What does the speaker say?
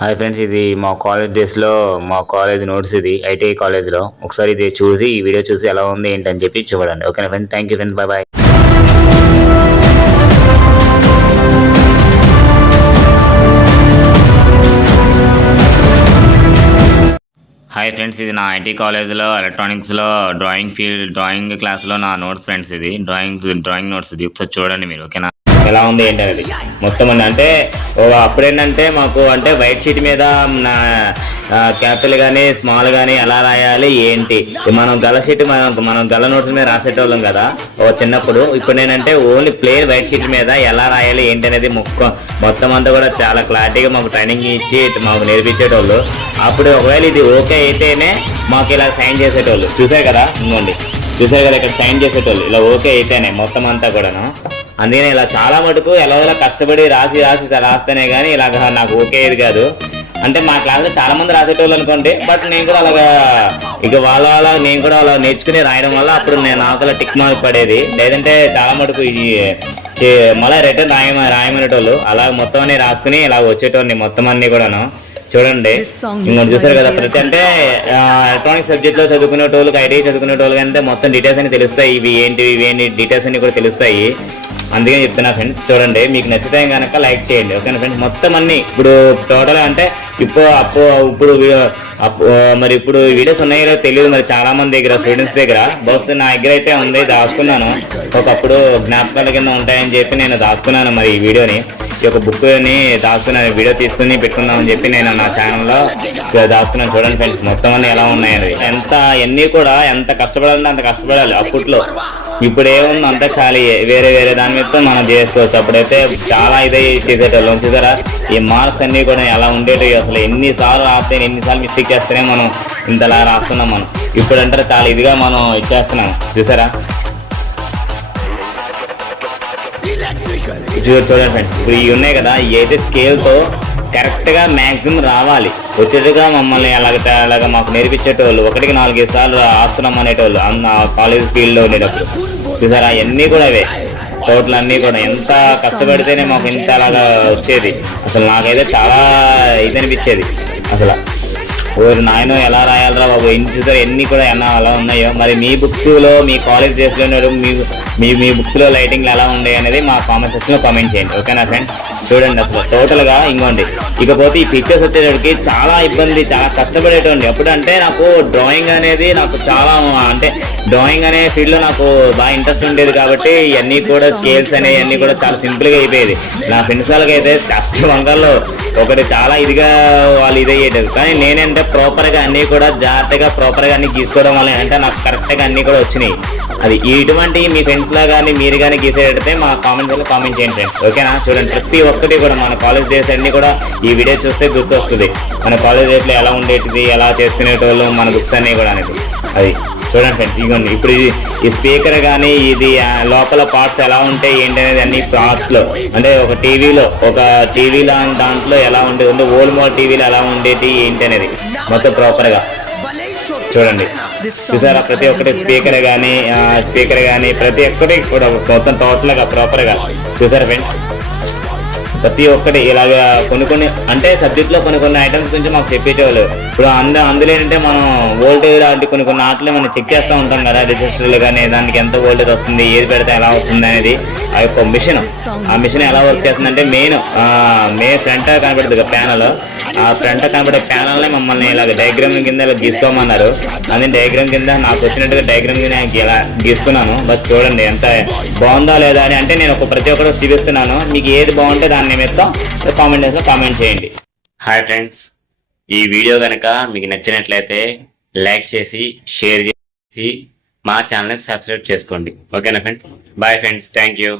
Hi friends, ఇది మా college డేస్లో మా కాలేజ్ నోట్స్. ఇది ఐటీఐ కాలేజ్లో. ఒకసారి ఇది చూసి ఈ వీడియో చూసి ఎలా ఉంది ఏంటని చెప్పి చూడండి. ఓకేనా friends, thank you friends, bye bye. Hi friends, ఇది నా ఐటీ కాలేజ్లో ఎలక్ట్రానిక్స్లో డ్రాయింగ్ క్లాస్లో నా నోట్స్ ఫ్రెండ్స్. ఇది డ్రాయింగ్ నోట్స్. ఇది ఒకసారి చూడండి మీరు. ఓకేనా, ఎలా ఉంది ఏంటి అనేది మొత్తం అంటే అప్పుడేంటంటే మాకు అంటే వైట్ షీట్ మీద క్యాపిటల్ కానీ స్మాల్ కానీ ఎలా రాయాలి ఏంటి మనం గల షీట్ మనం గల నోట్స్ మీద రాసేటోళ్ళం కదా చిన్నప్పుడు. ఇప్పుడు నేనంటే ఓన్లీ ప్లేన్ వైట్ షీట్ మీద ఎలా రాయాలి ఏంటి అనేది మొత్తం అంతా కూడా చాలా క్లారిటీగా మాకు ట్రైనింగ్ ఇచ్చి మాకు నేర్పించేటోళ్ళు. అప్పుడు ఒకవేళ ఇది ఓకే అయితేనే మాకు ఇలా సైన్ చేసేటోళ్ళు. చూసారు కదా, ఇంకోండి చూసారు కదా, ఇక్కడ సైన్ చేసేటోళ్ళు ఇలా ఓకే అయితేనే మొత్తం అంతా కూడాను. అందుకని ఇలా చాలా మటుకు ఎలా కష్టపడి రాస్తేనే కానీ ఇలాగ నాకు ఓకే అయ్యేది కాదు. అంటే మా క్లాస్లో చాలా మంది రాసేటోళ్ళు అనుకోండి. బట్ నేను కూడా అలాగా ఇక వాళ్ళ నేను కూడా అలా నేర్చుకుని రాయడం వల్ల అప్పుడు నాకు అలా టిక్ మార్క్ పడేది. లేదంటే చాలా మటుకు మళ్ళీ రిటర్న్ రాయమనేటోళ్ళు. అలా మొత్తం అన్ని రాసుకుని ఇలా వచ్చేటోడిని మొత్తం అన్ని కూడాను. చూడండి, ఇంకా చూస్తారు కదా, ప్రతి అంటే ఎలక్ట్రానిక్ సబ్జెక్ట్లో చదువుకునేటోళ్ళకి ఐటీ చదువుకునేటోళ్ళకి అంటే మొత్తం డీటెయిల్స్ అన్ని తెలుస్తాయి. ఇవి ఏంటి డీటెయిల్స్ అన్ని కూడా తెలుస్తాయి. అందుకని చెప్తున్నా ఫ్రెండ్స్, చూడండి మీకు నచ్చితే కనుక లైక్ చేయండి. ఓకేనా ఫ్రెండ్స్, మొత్తం అన్ని ఇప్పుడు టోటల్ అంటే ఇప్పుడు మరి ఇప్పుడు వీడియోస్ ఉన్నాయో తెలియదు మరి చాలా మంది దగ్గర, స్టూడెంట్స్ దగ్గర. బహుశా నా దగ్గర అయితే ఉంది, దాచుకున్నాను. ఒకప్పుడు జ్ఞాపకాల కింద ఉంటాయని చెప్పి నేను దాచుకున్నాను. మరి ఈ వీడియోని, ఈ యొక్క బుక్ని దాచుకున్నాను, వీడియో తీసుకుని పెట్టుకుందామని చెప్పి నేను నా ఛానల్లో దాచుకున్నాను. చూడండి ఫ్రెండ్స్, మొత్తం అన్ని ఎలా ఉన్నాయని. ఎన్ని కూడా ఎంత కష్టపడాలంటే అంత కష్టపడాలి అప్పట్లో. ఇప్పుడు ఏముంది అంతా ఖాళీ, వేరే దాని మీద మనం చేసుకోవచ్చు. అప్పుడైతే చాలా ఇదే చేసేటోళ్ళం. చూసారా, ఈ మార్క్స్ అన్ని కూడా ఎలా ఉండేటివి. అసలు ఎన్నిసార్లు రాస్తే ఎన్నిసార్లు మిస్టేక్ చేస్తేనే మనం ఇంతలా రాస్తున్నాం. మనం ఇప్పుడు అంటారు చాలా ఇదిగా మనం ఇచ్చేస్తున్నాం. చూసారా, చూడండి ఫ్రెండ్స్, ఇప్పుడు ఇవి ఉన్నాయి కదా, ఇవి అయితే స్కేల్తో కరెక్ట్గా మ్యాక్సిమం రావాలి వచ్చేట్టుగా మమ్మల్ని అలాగ మాకు నేర్పించేటోళ్ళు. 1కి 4 సార్లు రాస్తున్నాం అనేటోళ్ళు కాలేజ్ ఫీల్డ్లో ఉండేటప్పుడు. చూసారా, అవన్నీ కూడా అవే టోటల్ అన్నీ కూడా. ఎంత కష్టపడితేనే మాకు ఇంత అలాగా వచ్చేది. అసలు నాకైతే చాలా ఇది అనిపించేది. అసలు నాయన ఎలా రాయాలరా బాబు, ఎన్ని కూడా అలా ఉన్నాయో. మరి మీ బుక్స్లో మీ కాలేజ్ డేస్లో మీ బుక్స్లో లైటింగ్లు ఎలా ఉన్నాయి అనేది మా కామెంట్ సెక్షన్లో కామెంట్ చేయండి. ఓకేనా ఫ్రెండ్స్, చూడండి అసలు టోటల్గా ఇంకోండి. ఇకపోతే ఈ పిక్చర్స్ వచ్చేటప్పటికి చాలా ఇబ్బంది, చాలా కష్టపడేటండి. ఎప్పుడంటే నాకు డ్రాయింగ్ అనేది నాకు చాలా అంటే డ్రాయింగ్ అనే ఫీల్డ్లో నాకు బాగా ఇంట్రెస్ట్ ఉండేది కాబట్టి ఇవన్నీ కూడా స్కేల్స్ అనేవి అన్నీ కూడా చాలా సింపుల్గా అయిపోయేది. నా ఫ్రెండ్స్ వాళ్ళకి అయితే కష్ట వంకల్లో ఒకటి చాలా ఇదిగా వాళ్ళు ఇదయ్యేది. కానీ నేనంటే ప్రాపర్గా అన్నీ కూడా జాగ్రత్తగా ప్రాపర్గా అన్ని గీసుకోవడం వల్ల అంటే నాకు కరెక్ట్గా అన్నీ కూడా వచ్చినాయి. అది ఇటువంటి మీ ఫ్రెండ్స్లో కానీ మీరు కానీ గీసేటైతే మా కామెంట్స్లో కామెంట్ చేయండి ఫ్రెండ్స్. ఓకేనా, చూడండి ప్రతి ఒక్కటి కూడా మన కాలేజ్ డేస్ అన్నీ కూడా ఈ వీడియో చూస్తే గుర్తొస్తుంది. మన కాలేజ్ డేస్లో ఎలా ఉండేటిది, ఎలా చేసుకునేటోళ్ళు, మన బుక్స్ అన్నీ కూడా అనేది. అది చూడండి ఫ్రెండ్స్, ఇదిగోండి ఇప్పుడు ఈ స్పీకర్ కానీ ఇది లోపల పార్ట్స్ ఎలా ఉంటాయి ఏంటి అనేది అన్ని పార్ట్స్లో అంటే ఒక టీవీలో దాంట్లో ఎలా ఉండేది, ఓల్డ్ మోడల్ టీవీలో ఎలా ఉండేది ఏంటి అనేది మొత్తం ప్రాపర్గా చూడండి. చూసారా, ప్రతి ఒక్కటి స్పీకర్ కానీ ప్రతి ఒక్కటి కూడా మొత్తం టోటల్గా ప్రాపర్గా చూసారా ఫ్రెండ్స్. ప్రతి ఒక్కటి ఇలాగా కొన్ని అంటే సబ్జెక్ట్లో కొన్ని ఐటమ్స్ గురించి మాకు చెప్పేటోళ్ళు. ఇప్పుడు అందులో ఏంటంటే మనం వోల్టేజ్ లాంటి కొన్ని ఆటలు మనం చెక్ చేస్తూ ఉంటాం కదా, రెసిస్టర్లు కానీ దానికి ఎంత వోల్టేజ్ వస్తుంది, ఏది పెడితే ఎలా వస్తుంది అనేది. ఆ యొక్క ఆ మిషన్ ఎలా వర్క్ చేస్తుందంటే మెయిన్ ఫ్రంట్ కనబడుతుంది ప్యానల్. ఆ ఫ్రంట్ కనబడే ప్యానల్ని మమ్మల్ని ఇలాగ డయాగ్రామ్ కింద ఇలా గీసుకోమన్నారు. అదే డయాగ్రామ్ కింద నాకు వచ్చినట్టుగా డయాగ్రామ్ కింద ఇలా గీసుకున్నాను. బస్ చూడండి ఎంత బాగుందా లేదా అని. అంటే నేను ప్రతి ఒక్కరు చూపిస్తున్నాను, మీకు ఏది బాగుంటే దాని నిమిత్తం కామెంట్ చేయండి. హాయ్ ఫ్రెండ్స్, ఈ వీడియో కనుక మీకు నచ్చినట్లయితే లైక్ చేసి షేర్ చేసి మా ఛానల్ని సబ్స్క్రైబ్ చేసుకోండి. ఓకేనా friends, bye friends, thank you.